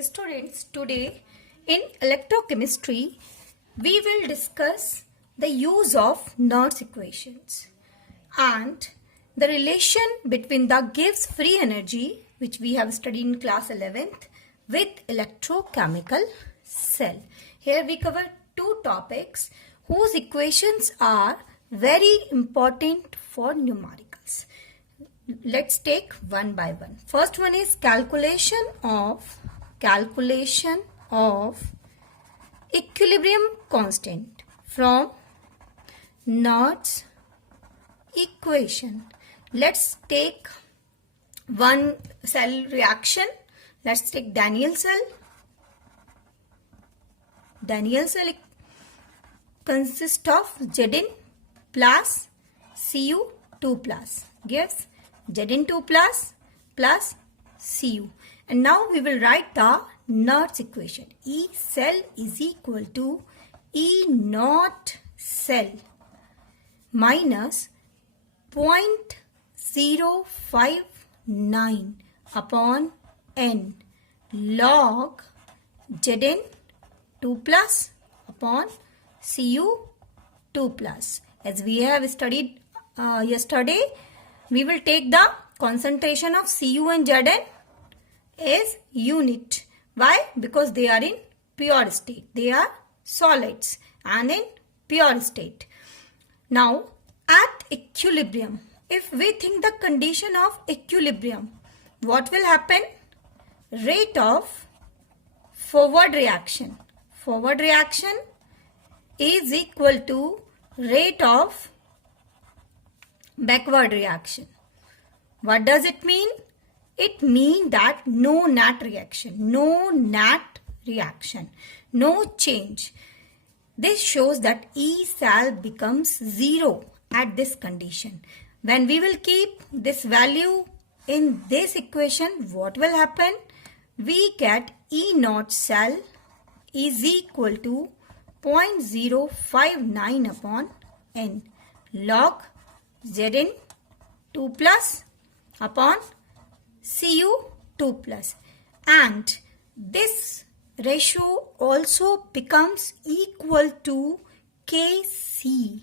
Students, today in electrochemistry, we will discuss the use of Nernst equations and the relation between the Gibbs free energy, which we have studied in class 11th, with electrochemical cell. Here we cover two topics whose equations are very important for numericals. Let's take one by one. First one is calculation of equilibrium constant from Nernst equation. Let's take one cell reaction. Let's take Daniell cell. Daniell cell consists of Zn plus Cu2 plus gives Zn2 plus Cu. And now we will write the Nernst equation. E cell is equal to E naught cell minus 0.059 upon N log Zn2 plus upon Cu2 plus. As we have studied yesterday, we will take the concentration of Cu and Zn is unit. Why? Because they are in pure state. They are solids and in pure state. Now, at equilibrium, if we think the condition of equilibrium, what will happen? Rate of forward reaction. Forward reaction is equal to rate of backward reaction. What does it mean? It means that no net reaction, no change. This shows that E cell becomes 0 at this condition. When we will keep this value in this equation, what will happen? We get E naught cell is equal to 0.059 upon N log Zn2 plus upon Cu2 plus, and this ratio also becomes equal to Kc,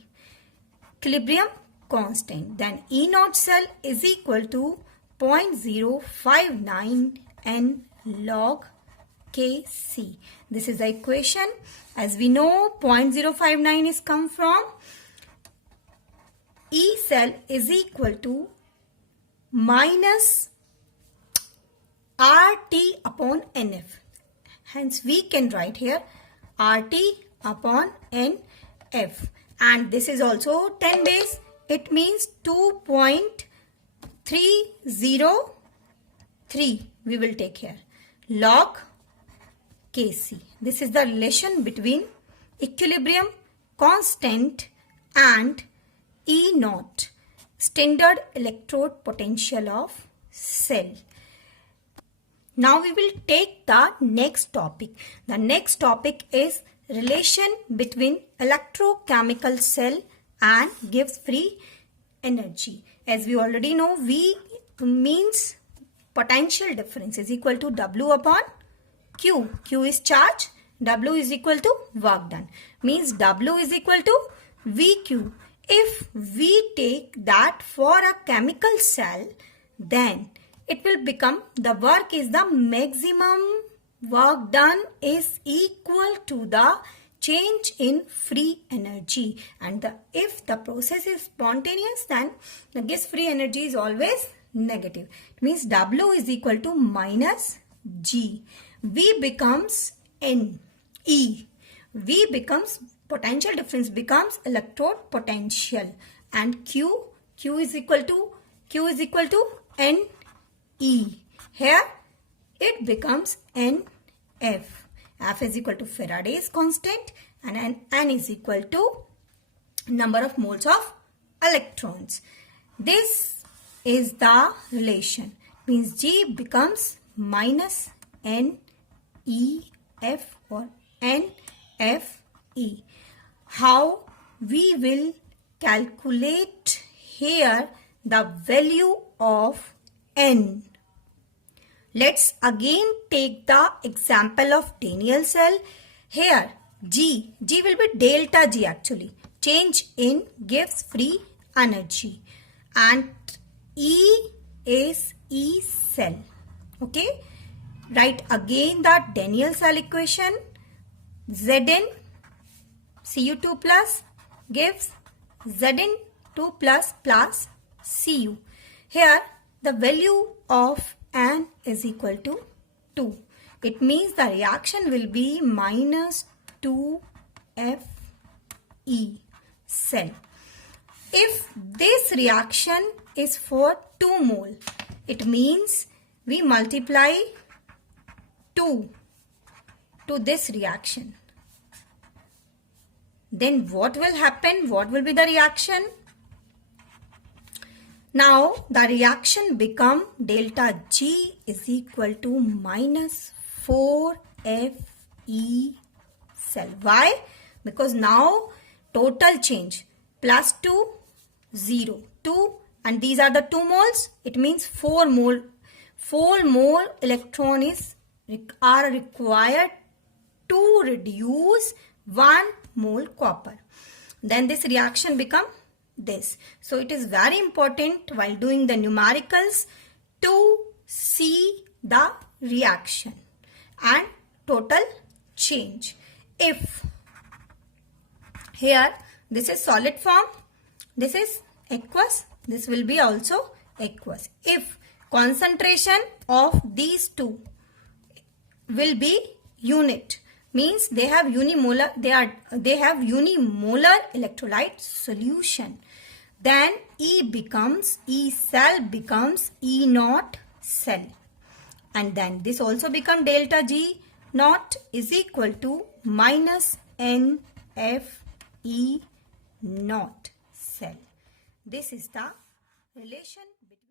equilibrium constant. Then E naught cell is equal to 0.059 N log Kc. This is the equation. As we know, 0.059 is come from E cell is equal to minus RT upon NF. Hence, we can write here RT upon NF. And this is also 10 base. It means 2.303. We will take here log Kc. This is the relation between equilibrium constant and E naught, standard electrode potential of cell. Now we will take the next topic. The next topic is relation between electrochemical cell and Gibbs free energy. As we already know, V means potential difference is equal to W upon Q. Q is charge, W is equal to work done. Means W is equal to VQ. If we take that for a chemical cell, then it will become the work is the maximum work done is equal to the change in free energy. And if the process is spontaneous, then the Gibbs free energy is always negative. It means W is equal to minus G. V becomes N. E. V becomes potential difference becomes electrode potential, and Q is equal to N E. Here it becomes NF. F is equal to Faraday's constant and N is equal to number of moles of electrons. This is the relation. Means G becomes minus NEF or NFE. How we will calculate here the value of N. Let's again take the example of Daniell cell. Here G will be delta G actually. Change in gives free energy. And E is E cell. Okay. Write again the Daniell cell equation. Zn Cu2 plus gives Zn2 plus Cu. Here the value of N is equal to 2. It means the reaction will be minus 2Fe cell. If this reaction is for 2 mole, it means we multiply 2 to this reaction. Then what will happen? What will be the reaction? Now the reaction become delta G is equal to minus 4Fe cell. Why? Because now total change plus 2, 0, 2 and these are the 2 moles. It means 4 mole electron are required to reduce 1 mole copper. Then this reaction become this. So it is very important while doing the numericals to see the reaction and total change. If here this is solid form, this is aqueous, this will be also aqueous. If concentration of these two will be unit, means they have unimolar, they have unimolar electrolyte solution, then E cell becomes E naught cell, and then this also become delta G naught is equal to minus NFE naught cell. This is the relation between